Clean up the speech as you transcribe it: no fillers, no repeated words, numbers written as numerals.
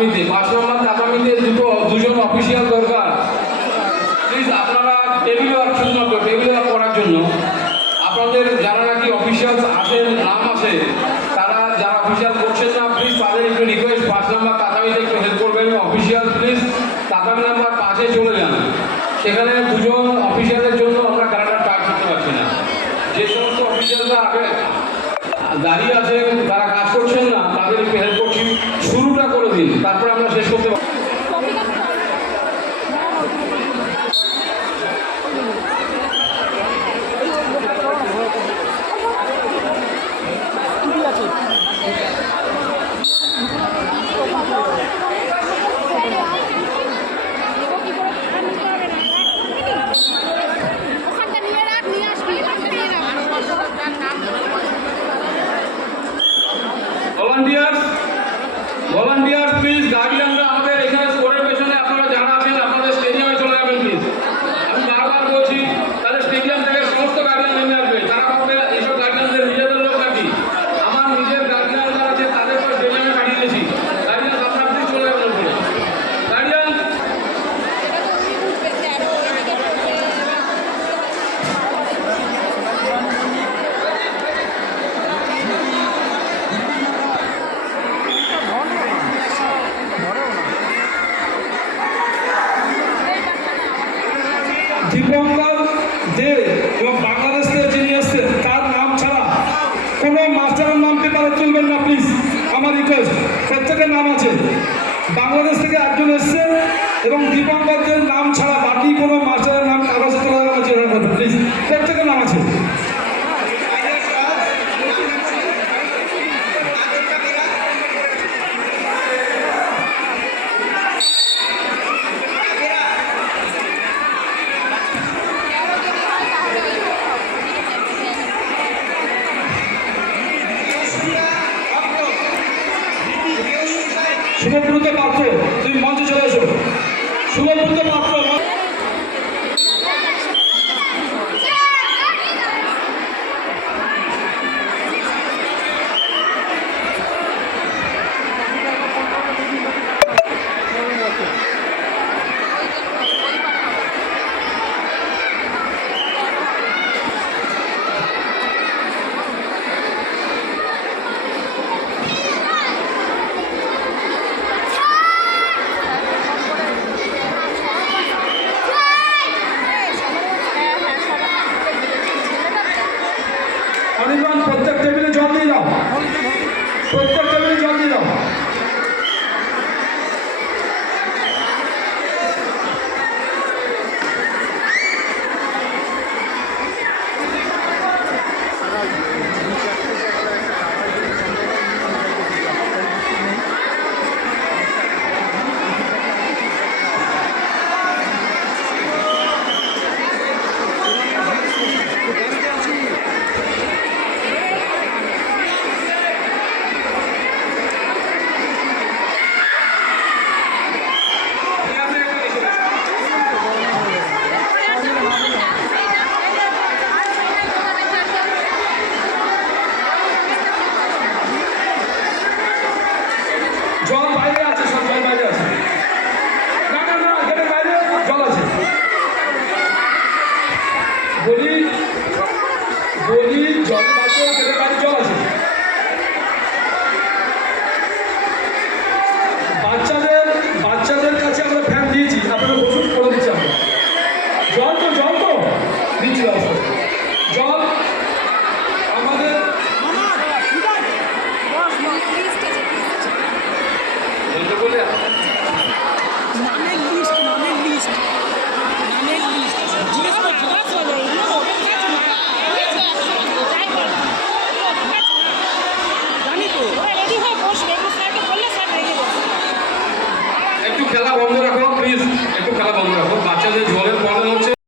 তাতামিতে 5 নম্বর তাতামিতে দুজন অফিসিয়াল দরকার। প্লিজ আপনারা টেবিল ওয়ার্ক শুধুমাত্র টেবিল ওয়ার্ক করার জন্য আপনাদের যারা নাকি অফিসিয়াল আসেন নাম আসে তারা যারা অফিসিয়াল করছেন না প্লিজ তাদের একটু রিকোয়েস্ট 5 নম্বর তাতামিতে একটু হেল্প করবেন। অফিসিয়াল প্লিজ তাতামি নাম্বার 5-এ চলে যান। সেখানে দুজন অফিসিয়ালের জন্য আমরা ক্যালেন্ডার কাজ করতে পারছি না। যে সমস্ত অফিসিয়ালরা আগে দাঁড়িয়ে আছেন তারা কাজ করছেন না তাদের একটু হেল্প করছি, শুরুটা করে দিন তারপরে আমরা শেষ করতে পারি। ভলান্টিয়ার্স প্লিজ গার্ডিয়ানরা আমাদের এখানে স্কোরের পেছনে আপনারা যারা আছেন আপনাদের স্টেডিয়ামে চলে যাবেন প্লিজ। আমি বারবার বলছি তাদের স্টেডিয়াম থেকে সমস্ত গার্ডিয়ান নেমে আসবে। তারা ভাববে এইসব গার্ডিয়ানদের নিজেদের লোক নাকি, আমার নিজের গার্ডিয়ান যারা আছে তাদের তো স্টেডিয়ামে পাঠিয়ে দিয়েছি। গার্ডিয়ান আপনারা প্লিজ চলে যাবেন উপরে। গার্ডিয়ান দীপঙ্কর দে এবং বাংলাদেশ থেকে যিনি এসছেন তার নাম ছাড়া কোনো মাস্টারের নাম পেপারে তুলবেন না প্লিজ, আমার রিকোয়েস্ট। প্রত্যেকের নাম আছে, বাংলাদেশ থেকে একজন এসছে এবং দীপঙ্কর দের নাম ছাড়া বাকি কোনো মাস্টারের নাম কাগজে তোলা যাবে না প্লিজ, প্রত্যেকের নাম আছে। শুভব্রত পাত্র তুমি মঞ্চে চলে এসো। শুভব্রত পাত্র অনির্বাণ প্রত্যেক টেবিলে জল দিয়ে দাও, প্রত্যেক টেবিলে জল দিয়ে দাও। জল বাইরে আছে, সব জল বাইরে আছে। না না না, গেটের বাইরে জল আছে। বলি জল বাইরে, গেটের বাইরে জল আছে। বাচ্চাদের কাছে আমরা ফ্যান দিয়েছি, আপনারা বসুন, করে দিচ্ছি আমরা। জল তো দিচ্ছি ব্যবস্থা। জল আমাদের নামের লিস্ট জিজ্ঞেস করছি